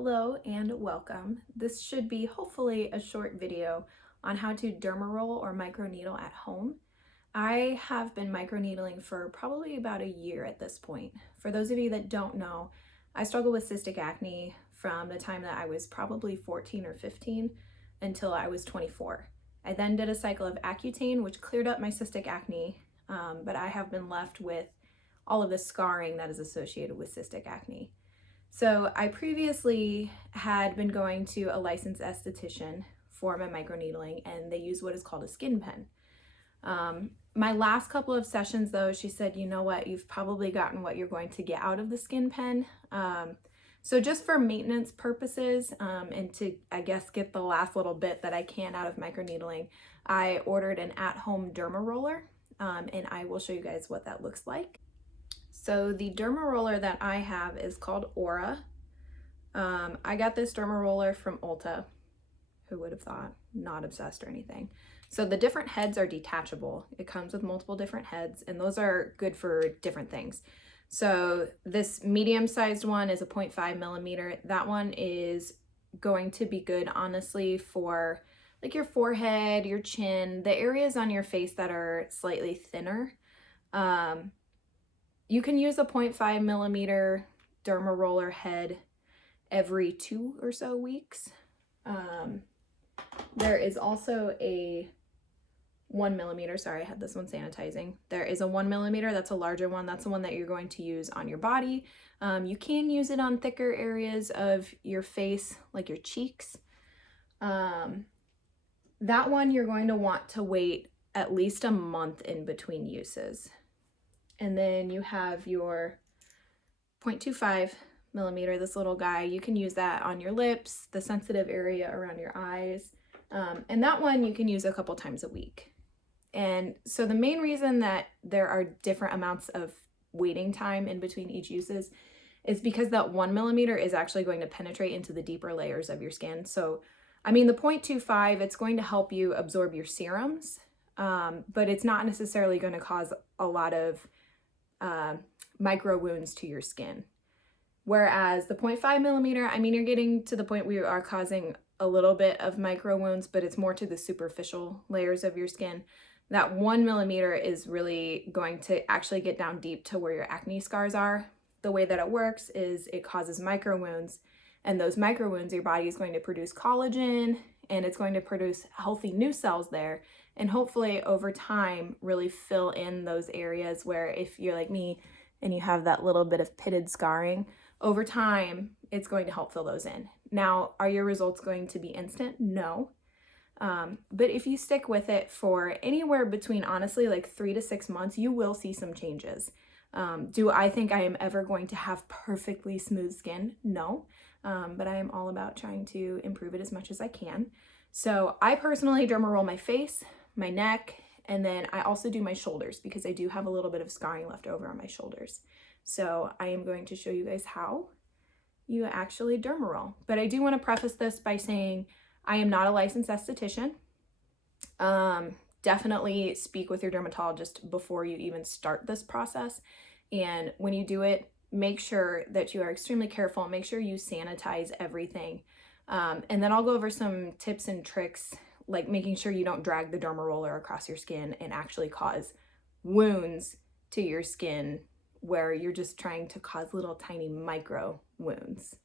Hello and welcome. This should be hopefully a short video on how to derma-roll or microneedle at home. I have been microneedling for probably about a year at this point. For those of you that don't know, I struggled with cystic acne from the time that I was probably 14 or 15 until I was 24. I then did a cycle of Accutane, which cleared up my cystic acne, but I have been left with all of the scarring that is associated with cystic acne. So I previously had been going to a licensed esthetician for my microneedling, and they use what is called a skin pen. My last couple of sessions though, she said, you know what, you've probably gotten what you're going to get out of the skin pen. So just for maintenance purposes, and to, I guess, get the last little bit that I can out of microneedling, I ordered an at-home derma roller, and I will show you guys what that looks like. So the derma roller that I have is called Aura. I got this derma roller from Ulta. Who would have thought? Not obsessed or anything. So the different heads are detachable. It comes with multiple different heads, and those are good for different things. So this medium-sized one is a 0.5 millimeter. That one is going to be good, honestly, for like your forehead, your chin, the areas on your face that are slightly thinner. You can use a 0.5 millimeter derma roller head every 2 or so weeks. There is also a 1 millimeter, sorry, I had this one sanitizing. There is a 1 millimeter, that's a larger one. That's the one that you're going to use on your body. You can use it on thicker areas of your face, like your cheeks. That one you're going to want to wait at least a month in between uses. And then you have your 0.25 millimeter, this little guy. You can use that on your lips, the sensitive area around your eyes. And that one you can use a couple times a week. And so the main reason that there are different amounts of waiting time in between each uses is because that 1 millimeter is actually going to penetrate into the deeper layers of your skin. So, I mean, the 0.25, it's going to help you absorb your serums, but it's not necessarily going to cause a lot of micro wounds to your skin. Whereas the 0.5 millimeter, I mean, you're getting to the point where you are causing a little bit of micro wounds, but it's more to the superficial layers of your skin. That 1 millimeter is really going to actually get down deep to where your acne scars are. The way that it works is it causes micro wounds, and those micro wounds, your body is going to produce collagen, and it's going to produce healthy new cells there, and hopefully over time really fill in those areas where, if you're like me and you have that little bit of pitted scarring, over time it's going to help fill those in. Now, are your results going to be instant? No. But if you stick with it for anywhere between, honestly, like 3 to 6 months, you will see some changes. Do I think I am ever going to have perfectly smooth skin? No. But I am all about trying to improve it as much as I can. So I personally derma roll my face, my neck, and then I also do my shoulders because I do have a little bit of scarring left over on my shoulders. So I am going to show you guys how you actually derma roll. But I do want to preface this by saying I am not a licensed esthetician. Definitely speak with your dermatologist before you even start this process. And when you do it, make sure that you are extremely careful. Make sure you sanitize everything. And then I'll go over some tips and tricks, like making sure you don't drag the derma roller across your skin and actually cause wounds to your skin where you're just trying to cause little tiny micro wounds.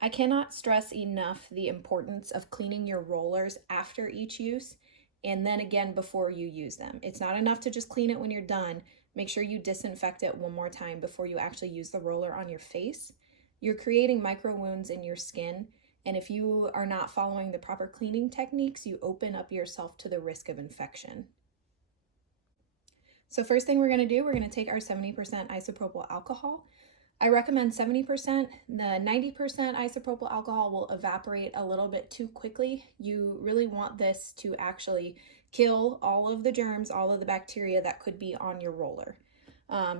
I cannot stress enough the importance of cleaning your rollers after each use and then again before you use them. It's not enough to just clean it when you're done. Make sure you disinfect it one more time before you actually use the roller on your face. You're creating micro wounds in your skin, and if you are not following the proper cleaning techniques, you open up yourself to the risk of infection. So first thing we're going to do, we're going to take our 70% isopropyl alcohol. I recommend 70%. The 90% isopropyl alcohol will evaporate a little bit too quickly. You really want this to actually kill all of the germs, all of the bacteria that could be on your roller.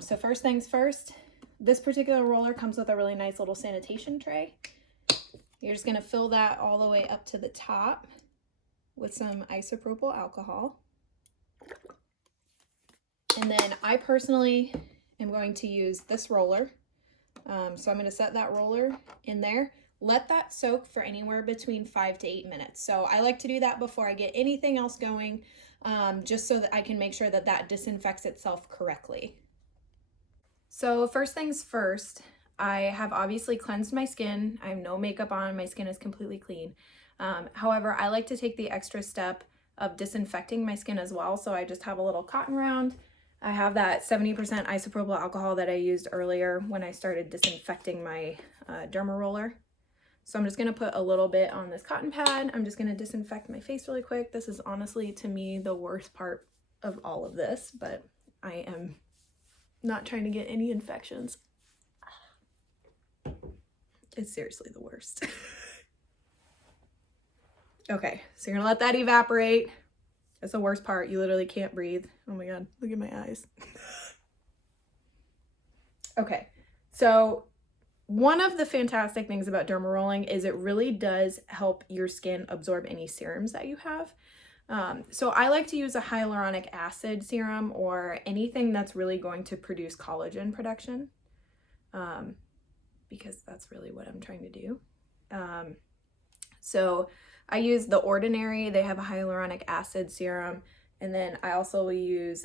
So first things first, this particular roller comes with a really nice little sanitation tray. You're just going to fill that all the way up to the top with some isopropyl alcohol. And then I personally am going to use this roller. So I'm going to set that roller in there. Let that soak for anywhere between 5 to 8 minutes. So I like to do that before I get anything else going, just so that I can make sure that that disinfects itself correctly. So first things first, I have obviously cleansed my skin. I have no makeup on. My skin is completely clean. However, I like to take the extra step of disinfecting my skin as well. So I just have a little cotton round. I have that 70% isopropyl alcohol that I used earlier when I started disinfecting my Derma-Roller. So I'm just going to put a little bit on this cotton pad. I'm just going to disinfect my face really quick. This is honestly, to me, the worst part of all of this, but I am not trying to get any infections. It's seriously the worst. Okay, so you're gonna let that evaporate. That's the worst part. You literally can't breathe. Oh my God, look at my eyes. Okay, so one of the fantastic things about Derma-Rolling is it really does help your skin absorb any serums that you have. So I like to use a hyaluronic acid serum or anything that's really going to produce collagen production, because that's really what I'm trying to do. So I use The Ordinary. They have a hyaluronic acid serum. And then I also will use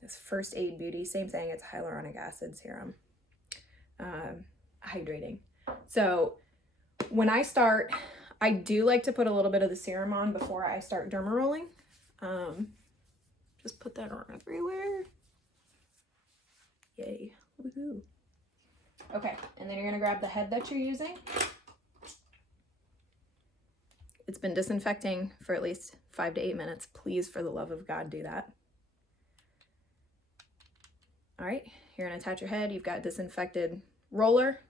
this First Aid Beauty. Same thing. It's a hyaluronic acid serum. Hydrating. So when I start, I do like to put a little bit of the serum on before I start Derma-Rolling. Just put that on everywhere. Yay. Woohoo. Okay, and then you're gonna grab the head that you're using. It's been disinfecting for at least 5 to 8 minutes. Please, for the love of God, do that. All right, you're gonna attach your head. You've got disinfected roller.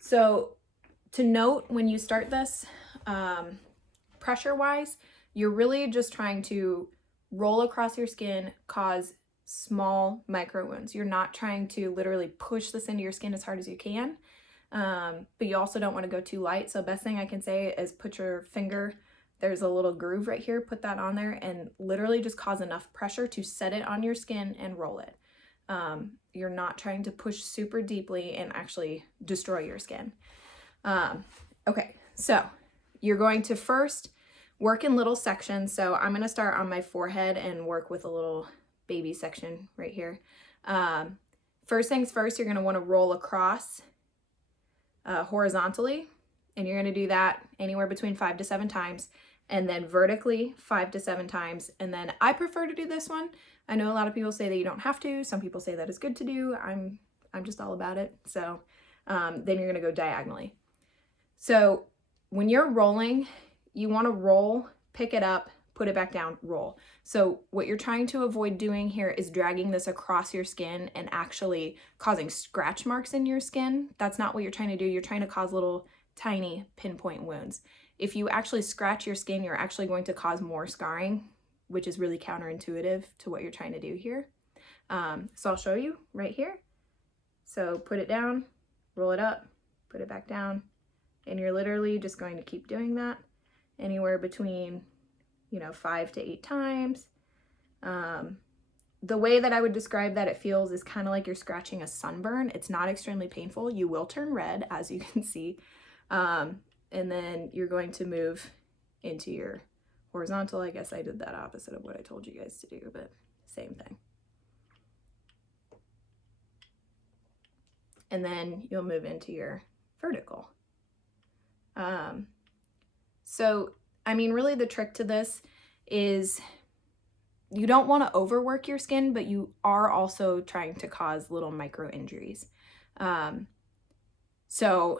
So to note when you start this, pressure-wise, you're really just trying to roll across your skin, cause small micro wounds. You're not trying to literally push this into your skin as hard as you can. But you also don't want to go too light. So best thing I can say is put your finger, there's a little groove right here, put that on there and literally just cause enough pressure to set it on your skin and roll it. You're not trying to push super deeply and actually destroy your skin. Okay, so you're going to first work in little sections. So I'm going to start on my forehead and work with a little baby section right here. First things first, you're going to want to roll across horizontally, and you're going to do that anywhere between 5 to 7 times, and then vertically 5 to 7 times. And then I prefer to do this one. I know a lot of people say that you don't have to. Some people say that it's good to do. I'm just all about it. So then you're going to go diagonally. So when you're rolling, you want to roll, pick it up, put it back down, roll. So what you're trying to avoid doing here is dragging this across your skin and actually causing scratch marks in your skin. That's not what you're trying to do. You're trying to cause little tiny pinpoint wounds. If you actually scratch your skin, you're actually going to cause more scarring, which is really counterintuitive to what you're trying to do here. So I'll show you right here. So put it down, roll it up, put it back down, and you're literally just going to keep doing that anywhere between 5 to 8 times. The way that I would describe that it feels is kind of like you're scratching a sunburn. It's not extremely painful. You will turn red, as you can see. And then you're going to move into your horizontal. I guess I did that opposite of what I told you guys to do, but same thing. And then you'll move into your vertical. So, I mean, really the trick to this is you don't want to overwork your skin, but you are also trying to cause little micro injuries. So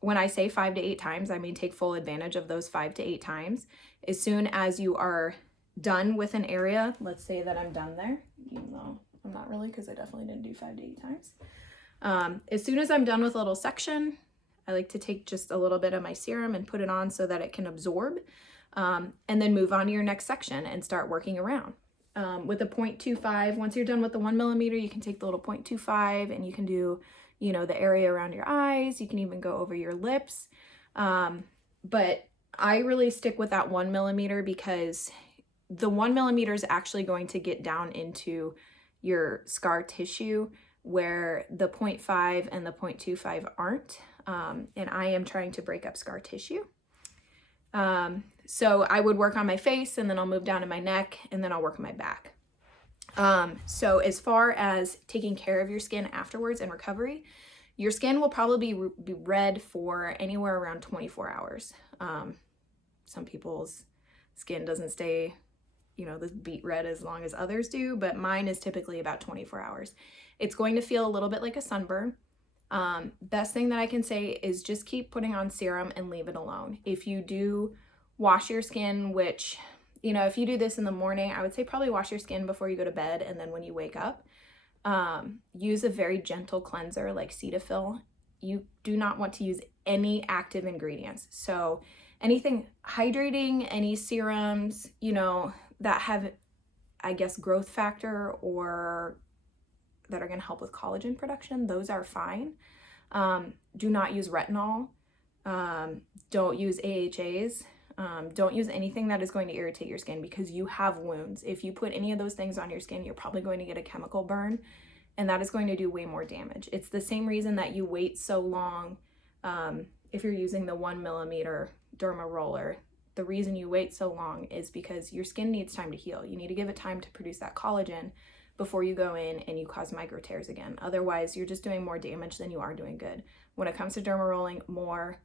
when I say 5 to 8 times, I mean take full advantage of those 5 to 8 times. As soon as you are done with an area, let's say that I'm done there, even though I'm not really, because I definitely didn't do 5 to 8 times. As soon as I'm done with a little section, I like to take just a little bit of my serum and put it on so that it can absorb, and then move on to your next section and start working around. With a 0.25, once you're done with the 1 millimeter, you can take the little 0.25 and you can do, the area around your eyes. You can even go over your lips. But I really stick with that 1 millimeter because the 1 millimeter is actually going to get down into your scar tissue where the 0.5 and the 0.25 aren't. And I am trying to break up scar tissue. So I would work on my face, and then I'll move down to my neck, and then I'll work on my back. So as far as taking care of your skin afterwards and recovery, your skin will probably be red for anywhere around 24 hours. Some people's skin doesn't stay, you know, this beet red as long as others do, but mine is typically about 24 hours. It's going to feel a little bit like a sunburn. Best thing that I can say is just keep putting on serum and leave it alone. If you do wash your skin, which, you know, if you do this in the morning, I would say probably wash your skin before you go to bed, and then when you wake up, use a very gentle cleanser like Cetaphil. You do not want to use any active ingredients. So anything hydrating, any serums, you know, that have, I guess, growth factor or that are going to help with collagen production, those are fine. Do not use retinol. Don't use AHAs. Don't use anything that is going to irritate your skin, because you have wounds. If you put any of those things on your skin, you're probably going to get a chemical burn, and that is going to do way more damage. It's the same reason that you wait so long if you're using the 1 millimeter derma roller. The reason you wait so long is because your skin needs time to heal. You need to give it time to produce that collagen before you go in and you cause micro tears again. Otherwise, you're just doing more damage than you are doing good. When it comes to derma rolling, more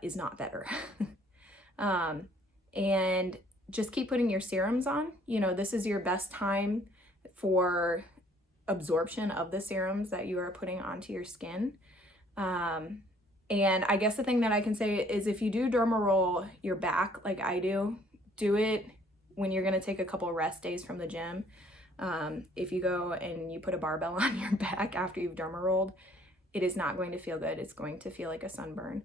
is not better. And just keep putting your serums on. You know, this is your best time for absorption of the serums that you are putting onto your skin. And I guess the thing that I can say is, if you do derma roll your back like I do it when you're going to take a couple rest days from the gym. If you go and you put a barbell on your back after you've derma rolled, it is not going to feel good. It's going to feel like a sunburn.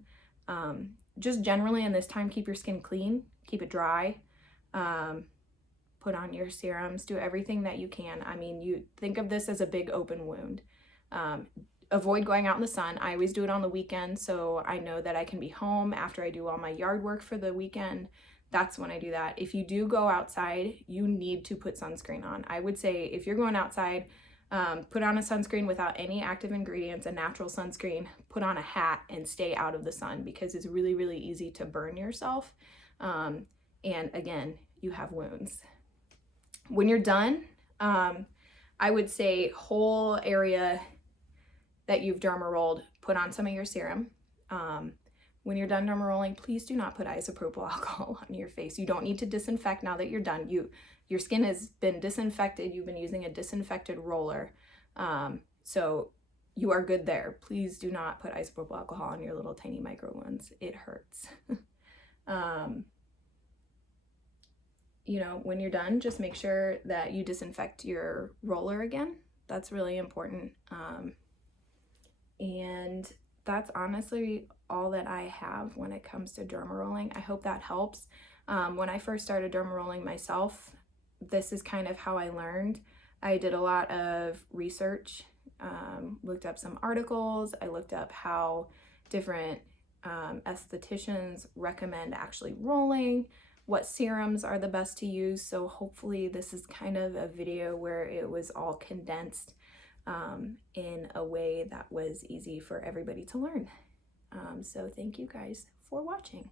Just generally in this time, keep your skin clean, keep it dry, put on your serums, do everything that you can. I mean, you think of this as a big open wound. Avoid going out in the sun. I always do it on the weekend, so I know that I can be home after I do all my yard work for the weekend. That's when I do that. If you do go outside, you need to put sunscreen on. I would say if you're going outside, put on a sunscreen without any active ingredients, a natural sunscreen, put on a hat and stay out of the sun, because it's really, really easy to burn yourself. And again, you have wounds. When you're done, I would say whole area that you've derma rolled, put on some of your serum. When you're done derma rolling, please do not put isopropyl alcohol on your face. You don't need to disinfect now that you're done. Your skin has been disinfected. You've been using a disinfected roller. So you are good there. Please do not put isopropyl alcohol on your little tiny micro wounds. It hurts. You know, when you're done, just make sure that you disinfect your roller again. That's really important. And that's honestly all that I have when it comes to derma rolling. I hope that helps. When I first started derma rolling myself, this is kind of how I learned. I did a lot of research, looked up some articles. I looked up how different estheticians recommend actually rolling, what serums are the best to use. So hopefully this is kind of a video where it was all condensed in a way that was easy for everybody to learn. So thank you guys for watching.